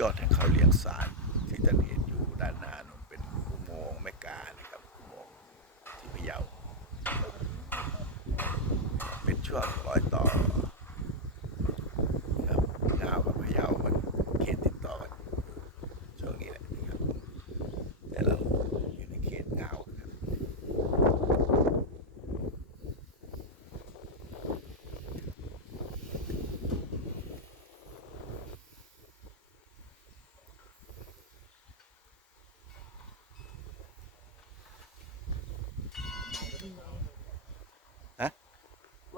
ยอดแห่งเขาเลียงสารที่ท่านเห็นอยู่ด้านหน้านั้นเป็นอุโมงค์แมกานะครับอุโมงค์ที่พะเยาเป็นช่วงรอยต่อครับงาวกับพะเยามันเขตติดต่อกันช่วงนี้แหละครับแต่เราอยู่ในเขตงาวครับ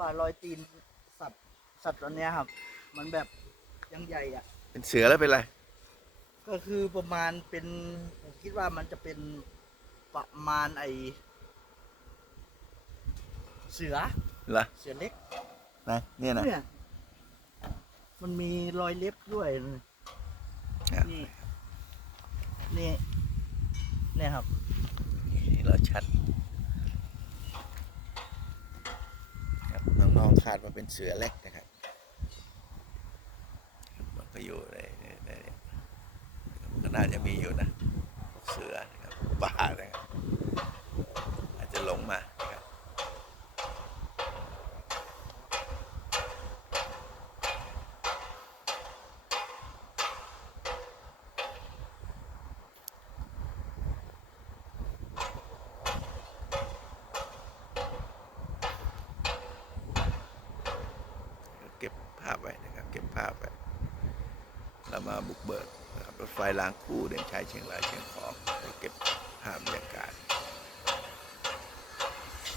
ว่ารอยตีนสัตว์สัตว์ตัวเนี้ยครับ มันแบบยังใหญ่อะ เป็นเสือแล้วเป็นไร ก็คือประมาณเป็นผมคิดว่ามันจะเป็นประมาณไอเสือเหรอเสือเล็กนะเนี่ยนะเนี่ยมันมีรอยเล็บด้วยนะอะนี่นี่เนี่ยครับนี่เราชัดครับน้ องๆคาดว่าเป็นเสือเล็กนะครับ มันก็อยู่ในในในก็น่าจะมีอยู่นะ เสือนะครับป่านะครับอาจจะหลงมานะครับ เก็บภาพไว้นะครับเก็บภาพไว้เรามาบุกเบิกนะครับรถไฟรางคู่เดินชายเชียงรายเชียงของไปเก็บภาพบรรยากาศ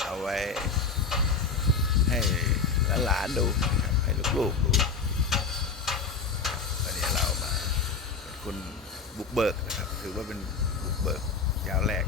เอาไว้ให้หลานๆดูนะครับให้ลูกๆดูวันนี้เรามาเป็นคุณบุกเบิกนะครับ ถือว่าเป็นบุกเบิกยาวแรก